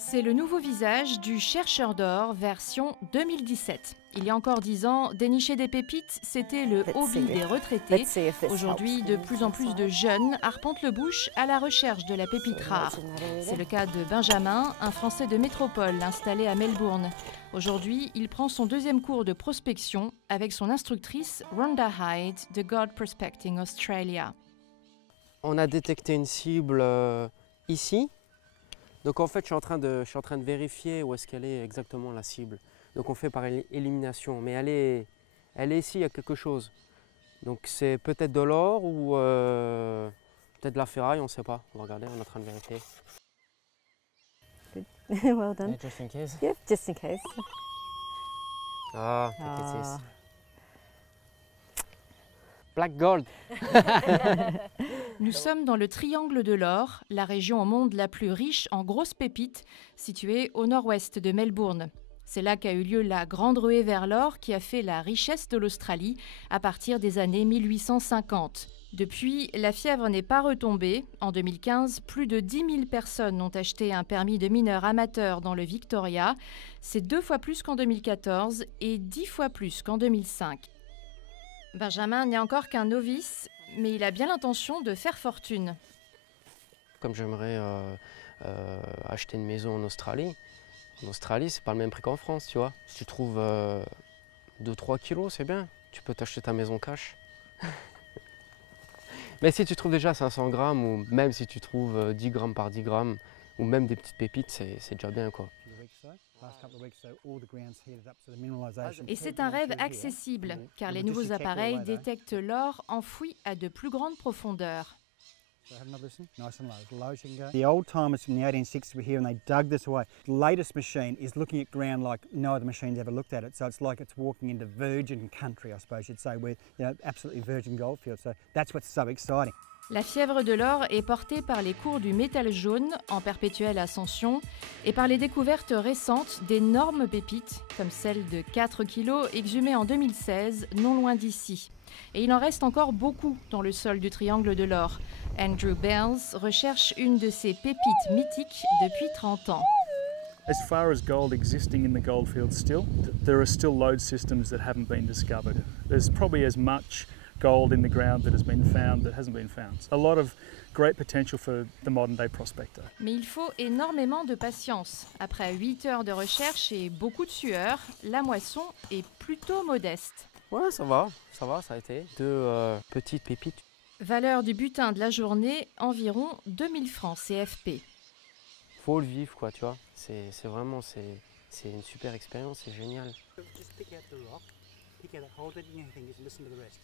C'est le nouveau visage du chercheur d'or version 2017. Il y a encore 10 ans, dénicher des pépites, c'était le hobby des retraités. Aujourd'hui, de plus en plus de jeunes arpentent le bush à la recherche de la pépite rare. C'est le cas de Benjamin, un Français de métropole installé à Melbourne. Aujourd'hui, il prend son deuxième cours de prospection avec son instructrice Rhonda Hyde de Gold Prospecting Australia. On a détecté une cible ici. Donc en fait, je suis en train de vérifier où est-ce qu'elle est exactement la cible. Donc on fait par élimination, mais elle est ici, il y a quelque chose. Donc c'est peut-être de l'or ou peut-être de la ferraille, on ne sait pas. On va regarder, on est en train de vérifier. Well done. Yeah, just in case. Yeah, just in case. Ah, look at this. Black gold. Nous sommes dans le Triangle de l'Or, la région au monde la plus riche en grosses pépites, située au nord-ouest de Melbourne. C'est là qu'a eu lieu la grande ruée vers l'or qui a fait la richesse de l'Australie à partir des années 1850. Depuis, la fièvre n'est pas retombée. En 2015, plus de 10 000 personnes ont acheté un permis de mineur amateur dans le Victoria. C'est 2 fois plus qu'en 2014 et 10 fois plus qu'en 2005. Benjamin n'est encore qu'un novice, mais il a bien l'intention de faire fortune. Comme j'aimerais acheter une maison en Australie, c'est pas le même prix qu'en France, tu vois. Si tu trouves 2-3 kilos, c'est bien. Tu peux t'acheter ta maison cash. Mais si tu trouves déjà 500 grammes, ou même si tu trouves 10 grammes par 10 grammes, ou même des petites pépites, c'est déjà bien, quoi. Et c'est un rêve accessible, car les nouveaux appareils détectent l'or enfoui à de plus grandes profondeurs. The old timers from the 1860s were here and they dug this away. The latest machine is looking at ground like no other machine's ever looked at it. So it's like it's walking into virgin country, I suppose you'd say, where, absolutely virgin goldfields. So that's what's so exciting. La fièvre de l'or est portée par les cours du métal jaune en perpétuelle ascension et par les découvertes récentes d'énormes pépites, comme celle de 4 kilos exhumée en 2016, non loin d'ici. Et il en reste encore beaucoup dans le sol du Triangle de l'Or. Andrew Bells recherche une de ces pépites mythiques depuis 30 ans. As far as gold existing in the goldfields still, there are still lode systems that haven't been discovered. There's probably as much gold in the ground that has been found that hasn't been found. A lot of great potential for the modern day prospector. Mais il faut énormément de patience. Après 8 heures de recherche et beaucoup de sueur, la moisson est plutôt modeste. Ouais, ça va, ça a été. 2 petites pépites. Valeur du butin de la journée, environ 2000 francs CFP. Faut le vivre, quoi, tu vois. C'est vraiment, c'est une super expérience, c'est génial. Just pick out the rock, pick out a hole that you think is listen to the rest.